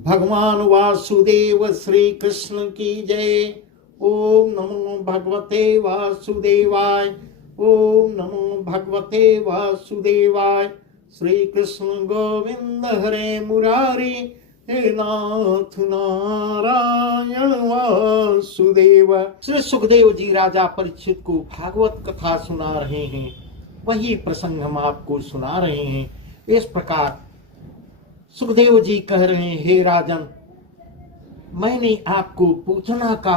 भगवान वासुदेव श्री कृष्ण की जय। ओम नमो भगवते वासुदेवाय। ओम नमो भगवते वासुदेवाय। श्री कृष्ण गोविंद हरे मुरारी, हे नाथ नारायण वासुदेव। श्री सुखदेव जी राजा परीक्षित को भागवत कथा सुना रहे हैं, वही प्रसंग हम आपको सुना रहे हैं। इस प्रकार सुखदेव जी कह रहे हैं, हे राजन, मैंने आपको पूछना का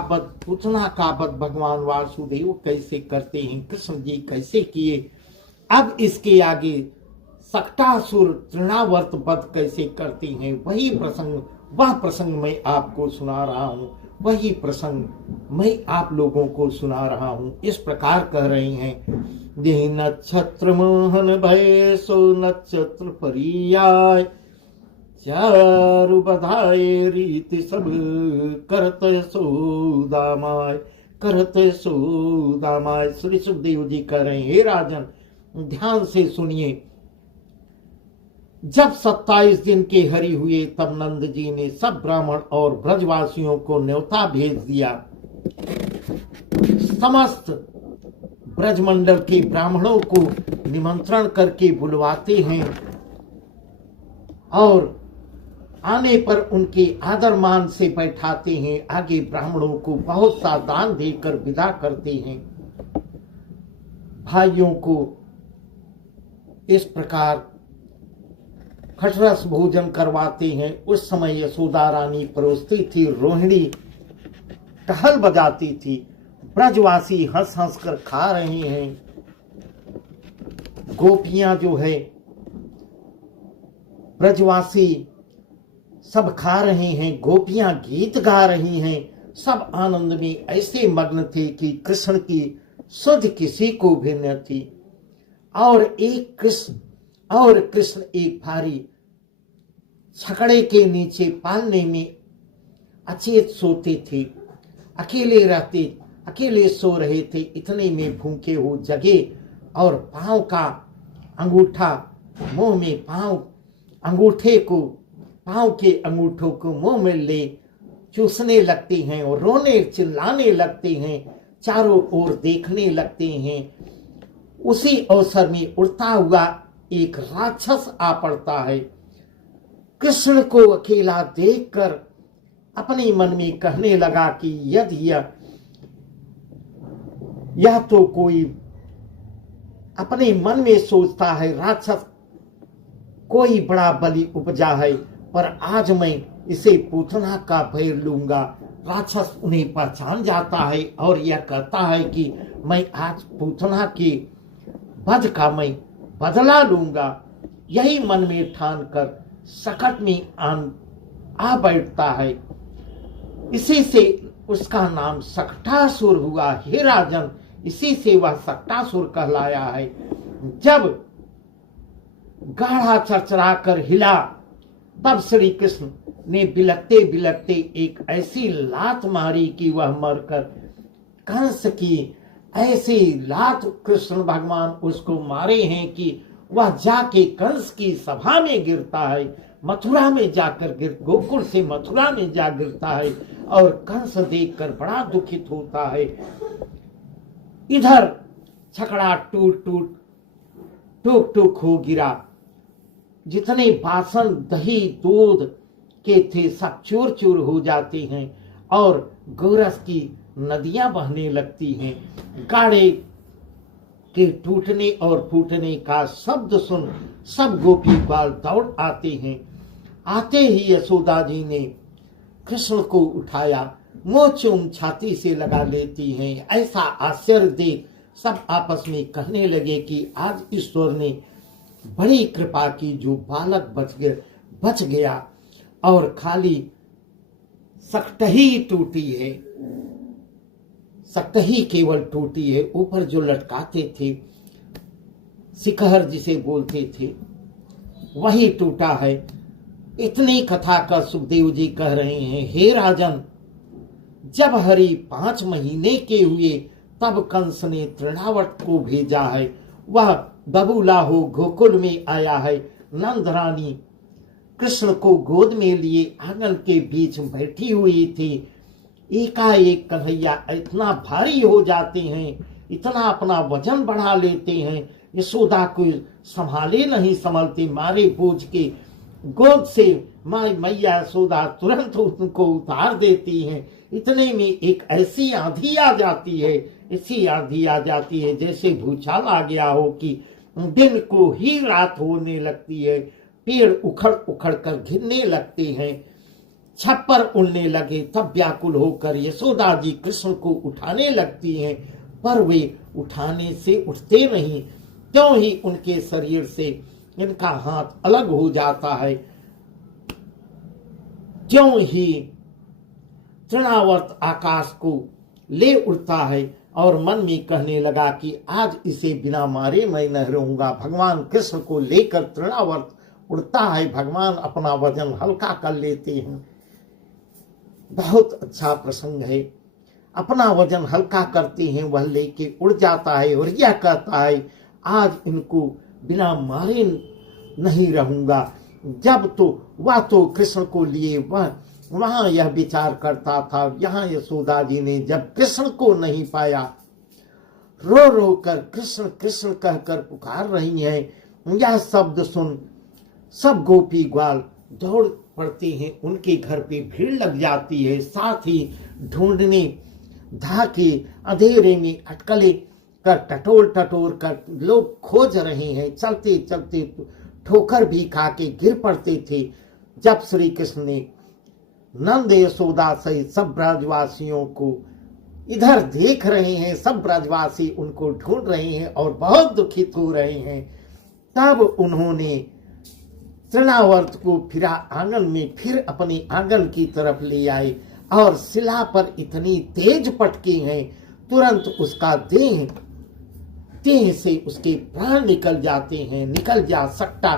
बद भगवान वासुदेव कैसे करते हैं, कृष्ण जी कैसे किए, अब इसके आगे सक्टासुर तृणावर्त वध कैसे करते हैं, वह प्रसंग मैं आपको सुना रहा हूँ, वही प्रसंग मैं आप लोगों को सुना रहा हूँ। इस प्रकार कह रहे हैं, देह नक्षत्र मोहन भय सो नक्षत्र परियाय, चारु बधाए रीति सब करते सोदामाय। श्री सुखदेव जी कह रहे हैं, हे राजन, ध्यान से सुनिए। जब 27 दिन के हरि हुए, तब नंद जी ने सब ब्राह्मण और ब्रजवासियों को न्योता भेज दिया। समस्त ब्रजमंडल के ब्राह्मणों को निमंत्रण करके बुलवाते हैं और आने पर उनके आदर मान से बैठाते हैं। आगे ब्राह्मणों को बहुत सा दान देकर विदा करते हैं। भाइयों को इस प्रकार खटरस भोजन करवाते हैं। उस समय यशोदा रानी परोसती थी, रोहिणी टहल बजाती थी, ब्रजवासी हंस हंस कर खा रहे हैं। गोपियां जो है, ब्रजवासी सब खा रहे हैं, गोपियां गीत गा रही हैं। सब आनंद में ऐसे मग्न थे कि कृष्ण की सुध किसी को भी न थी। और कृष्ण एक भारी छकड़े के नीचे पालने में अचेत सोते थे, अकेले सो रहे थे। इतने में भूखे हो जगे और पांव का अंगूठा मुंह में, पांव के अंगूठों को मुंह में ले चूसने लगते हैं और रोने चिल्लाने लगते हैं, चारों ओर देखने लगते हैं। उसी अवसर में उड़ता हुआ एक राक्षस आ पड़ता है। कृष्ण को अकेला देखकर अपने मन में कहने लगा कि यदि यह तो कोई अपने मन में सोचता है, राक्षस कोई बड़ा बलि उपजा है, पर आज मैं इसे पूतना का भय लूंगा। राक्षस उन्हें पहचान जाता है और यह कहता है कि मैं आज पूतना के वध का मैं बदला लूंगा। यही मन में ठान कर सकट में आ बैठता है। इसी से उसका नाम सक्टासुर हुआ। हे राजन, इसी से वह सक्टासुर कहलाया है। जब गाढ़ा चरचरा कर हिला, तब श्री कृष्ण ने बिलखते बिलखते एक ऐसी लात मारी कि वह मरकर कंस की ऐसी लात कृष्ण भगवान उसको मारे हैं कि वह जाके कंस की सभा में गिरता है, मथुरा में जाकर गोकुल से मथुरा में जा गिरता है और कंस देखकर बड़ा दुखित होता है। इधर छकड़ा टूट टूक हो गिरा। जितने बासन दही दूध के थे सब चूर चूर हो जाते हैं और गोरस की नदियां बहने लगती हैं। गाड़े के टूटने और फूटने का शब्द सुन सब गोपी बाल दौड़ आते हैं। आते ही यशोदा जी ने कृष्ण को उठाया, मुंह चूम छाती से लगा लेती हैं। ऐसा आश्चर्य देख सब आपस में कहने लगे कि आज ईश्वर ने बड़ी कृपा की, जो बालक बच गया और खाली सकटही टूटी है, सकटही केवल टूटी है। ऊपर जो लटकाते थे, शिखर जिसे बोलते थे, वही टूटा है। इतनी कथा का सुखदेव जी कह रहे हैं, हे राजन, जब हरि 5 महीने के हुए, तब कंस ने तृणावर्त को भेजा है। वह बबूला हो गोकुल में आया है। नंद रानी कृष्ण को गोद में लिए आंगन के बीच बैठी हुई थी। एकाएक कन्हैया इतना भारी हो जाते हैं, इतना अपना वजन बढ़ा लेते हैं, यशोदा को संभाले नहीं संभलती, मारे बोझ के गोद से माई मैया यशोदा तुरंत उनको उतार देती हैं। इतने में एक ऐसी आंधी आ जाती है, ऐसी आंधी आ जाती है जैसे भूचाल आ गया हो कि दिन को ही रात होने लगती है। पेड़ उखड़ उखड़ कर गिरने लगते हैं, छप्पर उड़ने लगे। तब व्याकुल होकर यशोदा जी कृष्ण को उठाने लगती हैं, पर वे उठाने से उठते नहीं। क्यों ही उनके शरीर से इनका हाथ अलग हो जाता है, क्यों ही तृणावर्त आकाश को ले उड़ता है और मन में कहने लगा कि आज इसे बिना मारे मैं न रहूंगा। भगवान कृष्ण को लेकर तृणावर्त उड़ता है, भगवान अपना वजन हल्का कर लेते हैं। बहुत अच्छा प्रसंग है। अपना वजन हल्का करते हैं, वह लेके उड़ जाता है और यह कहता है आज इनको बिना मारे नहीं रहूंगा। जब तो वह तो कृष्ण को लिए वह वहां यह विचार करता था, यहाँ यशोदा जी ने जब कृष्ण को नहीं पाया, रो रो कर कृष्ण कृष्ण कहकर पुकार रही हैं। यह शब्द सुन सब गोपी ग्वाल दौड़ पड़ते हैं, उनके घर पे भीड़ लग जाती है। साथ ही ढूंढने धाके अंधेरे में अटकले कर टटोल टटोल कर लोग खोज रहे हैं। चलते चलते ठोकर भी खा के गिर पड़ते थे। जब श्री कृष्ण ने नंद यशोदा सहित सब ब्रजवासियों को इधर देख रहे हैं, सब ब्रजवासी उनको ढूंढ रहे हैं और बहुत दुखित हो रहे हैं, तब उन्होंने तृणावर्त को फिरा आंगन में, फिर अपने आंगन की तरफ ले आए और शिला पर इतनी तेज पटके हैं, तुरंत उसका देह से उसके प्राण निकल जाते हैं। निकल जा सकता,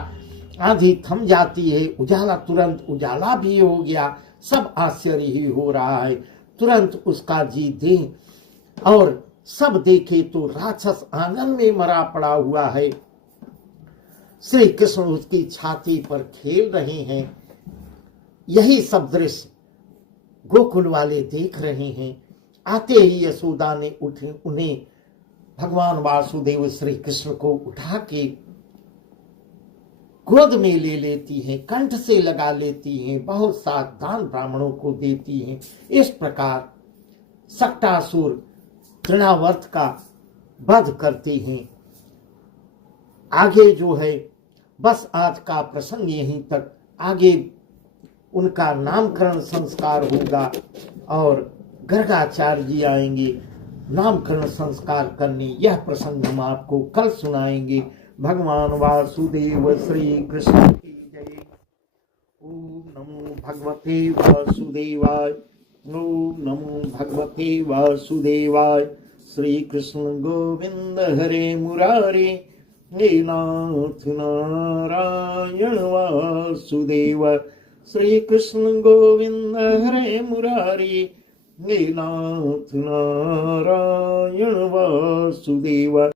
आंधी थम जाती है, उजाला तुरंत उजाला भी हो गया। सब आश्चर्य ही हो रहा है। तुरंत उसका जी देह और सब देखे तो राक्षस आंगन में मरा पड़ा हुआ है। श्री कृष्ण उसकी छाती पर खेल रहे हैं। यही सब दृश्य गोकुल वाले देख रहे हैं। आते ही यशोदा ने उन्हें भगवान वासुदेव श्री कृष्ण को उठा के गोद में ले लेती हैं, कंठ से लगा लेती हैं, बहुत सा दान ब्राह्मणों को देती हैं। इस प्रकार सक्टासुर तृणावर्त का वध करते हैं। आगे जो है बस आज का प्रसंग यहीं तक। आगे उनका नामकरण संस्कार होगा और गर्गाचार्य जी आएंगे नामकरण संस्कार करने। यह प्रसंग हम आपको कल सुनाएंगे। भगवान वासुदेव श्री कृष्ण की जय। ओम नमो भगवते वासुदेवाय। ओम नमो भगवते वासुदेवाय। श्री कृष्ण गोविंद हरे मुरारे, हे नाथ नारायण वासुदेव। श्री कृष्ण गोविंद हरे मुरारी, हे नाथ नारायण वासुदेव।